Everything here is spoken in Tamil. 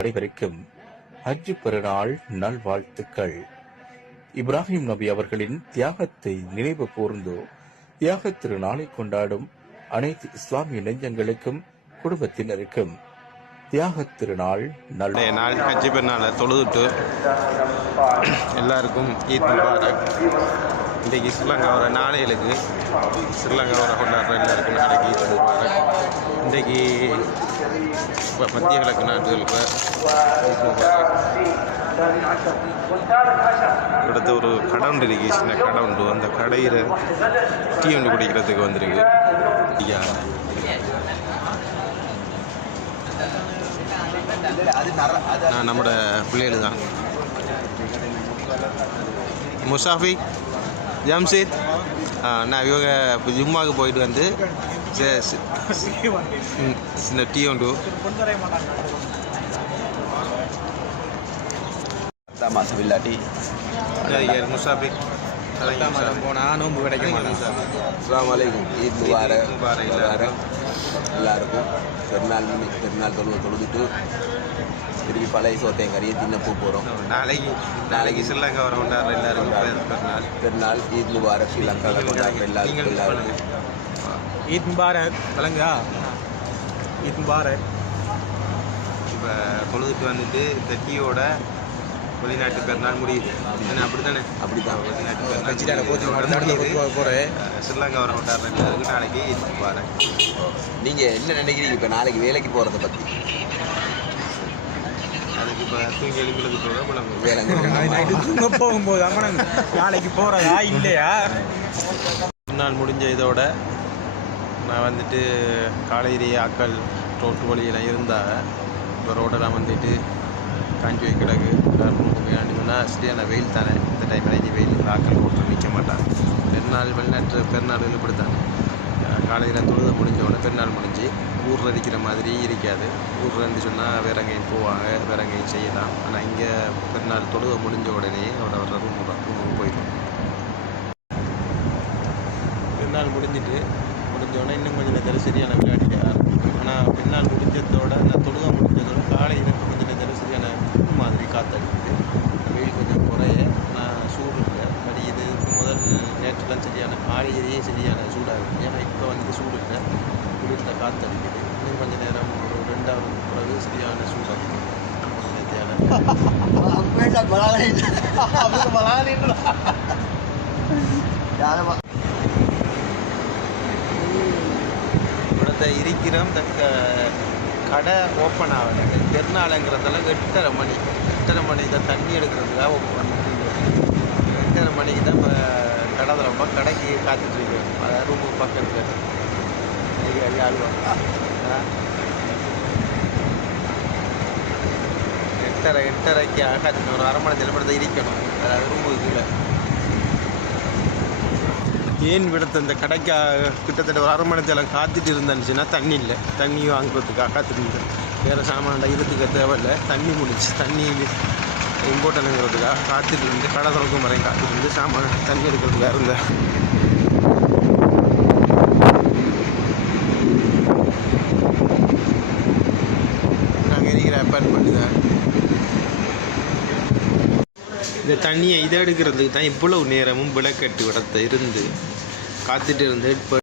அனைவருக்கும் ஹஜ் பெருநாள் நல்வாழ்த்துக்கள். இப்ராஹிம் நபி அவர்களின் தியாகத்தை நினைவு கூர்ந்து தியாக திருநாளை கொண்டாடும் அனைத்து இஸ்லாமிய நெஞ்சங்களுக்கும் குடும்பத்தினருக்கும் தியாக திருநாள் நல்ல நாள் ஹஜ் பெருநாளை தொழுதுட்டு எல்லாருக்கும் ஈத் முபாரக். இன்றைக்கு ஸ்ரீலங்காவோட நாளைகளுக்கு ஸ்ரீலங்காவோட கொண்டாடுற எல்லாருக்கும் நாளைக்கு இன்றைக்கி இன்றைக்கு மத்திய கிழக்கு நாடுகளுக்கு அடுத்து ஒரு கடை உண்டு இருக்கு சின்ன கடை உண்டு அந்த கடையில் டீ ஒன்று குடிக்கிறதுக்கு வந்திருக்கு. ஐயா நான் நம்மளோட பிள்ளைகள் தான். முசாஃபி? ஜம்ஷித் நான் இவங்க இப்போ ஜிம்மாவுக்கு போயிட்டு வந்து சே- சி- ம், சின்ன டீ உண்டு முசாஃபிக் போனால் நோன்பு கிடைக்க மாட்டேன் அஸ்லாம் வலைக்கும் ஈத் முபாரக். ஈத் முபாரக் எல்லாருக்கும். பெருநாள் இன்னைக்கு பெருநாள் தொழுவு தொழுதுட்டு திருப்பி பழைய சோத்தையும் கறியை தின்ன பூ போகிறோம் நாளைக்கு நாளைக்கு ஸ்ரீலங்கா வர கொண்டாடுற எல்லாருக்கும் பேர் பிறநாள் பெருநாள் ஈத் முபாரக் ஸ்ரீலங்காவில் கொண்டாடுற எல்லாருக்கும் எல்லாருக்கும். ஈத் முபாரக் வழங்குதா ஈத் முபாரக் இப்போ தொழுதுட்டு வந்துட்டு இந்த டீயோட வெளிநாட்டு பெருநாள் முடியுது அப்படி தானே அப்படி தான் வெளிநாட்டு. போகிறேன் ஸ்ரீலங்கா வர கொண்டாடுற எல்லாருக்கும் நாளைக்கு ஈத் முபாரக் நீங்கள் என்ன நினைக்கிறீங்க இப்போ நாளைக்கு வேலைக்கு போகிறத பற்றி அதுக்கு இப்போ தூங்கி வேலை நைட்டு தூங்க போகும்போது அம்மன் நாளைக்கு போகிறதா இல்லையா? நாள் முடிஞ்ச இதோட நான் வந்துட்டு காலையிலேயே ஆக்கள் ரோட்டு வழியில் இருந்தாங்க இப்போ ரோடெல்லாம் வந்துட்டு காஞ்சி போய் கிடக்கு வேண்டும்னா சரியான வெயில் தானே? இந்த டைம் இனி வெயில் ஆக்கள் ரோட்டில் நிற்க மாட்டாங்க. பெருநாள் வெளிநாட்டு பெருநாள் இப்படித்தானே காலையில் தொழுத முடிஞ்ச உடனே பெருநாள் முடிஞ்சு ஊரில் அடிக்கிற மாதிரி இருக்காது. ஊரில் இருந்து சொன்னால் வேற எங்கேயும் போவாங்க வேற எங்கேயும் செய்யலாம். ஆனால் இங்கே பெருநாள் தொழுத முடிஞ்ச உடனே அவரோட வர ரூம் ரூமுக்கு போயிடும் பெருநாள் முடிஞ்சிட்டு முடிஞ்ச உடனே இன்னும் கொஞ்சம் நேரத்தில் சரியான விளையாடிட்டு ஆனால் பெருநாள் முடிஞ்சு நான் தொழுகை முடிஞ்சதோட காலையில் கொஞ்சம் நேரம் சரியான குளிர் மாதிரி காத்தடிக்குது வெயில் கொஞ்சம் குறைய நான் சூடு இல்லை படி இது முதல் நேற்றுலாம் சரியான காலையிலேயே சரியான சூடாகும் ஏன்னா இப்போ வந்து சூடு இல்லை. குளிர்ந்த காற்று அடிக்குது. இன்னும் கொஞ்சம் நேரம் ஒரு ரெண்டாவது பிறகு சரியான சூடு அடிக்கும். இவ்வளத்தை இருக்கிறோம் தக்க கடை ஓப்பன் ஆகலைங்க திருநாளுங்கிறதெல்லாம் எட்டரை மணி. எட்டரை மணிக்கு தான் தண்ணி எடுக்கிறதுக்காக ஓப்பன் பண்ணிட்டு எட்டரை மணிக்கு தான் கடை ரொம்ப கடைக்கு காத்துட்டு இருக்கோம் அதாவது ரூமுக்கு பக்கத்தில். எட்டரை எட்டரைக்கு காத்துட்டு ஒரு அரை மணி நேரம் இருக்கணும் அதாவது ரூமுக்கு கீழே. ஏன் விடத்த இந்த கடைக்கா கிட்டத்தட்ட ஒரு அரை மணி நேரம் காத்துட்டு இருந்துச்சுன்னா தண்ணி இல்லை. தண்ணி வாங்குறதுக்காக காத்துட்டு இருந்தேன். வேறு சாமான இருத்துக்க தேவையில்லை. தண்ணி முடிச்சு தண்ணி இம்போர்ட்டனுங்கிறதுக்காக காத்துட்டு இருந்து கடை திறக்கும் வரையும் காத்துட்டு இருந்து சாமான் தண்ணி எடுக்கிறதுக்காக இருந்தேன். நாங்கள் இருக்கிற அப்பார்ட்மெண்ட் தான். இந்த தண்ணியை இதை எடுக்கிறதுக்கு தான் இவ்வளவு நேரமும் விளக்கட்டு விடத்த இருந்து காத்துட்டு இருந்து இப்போ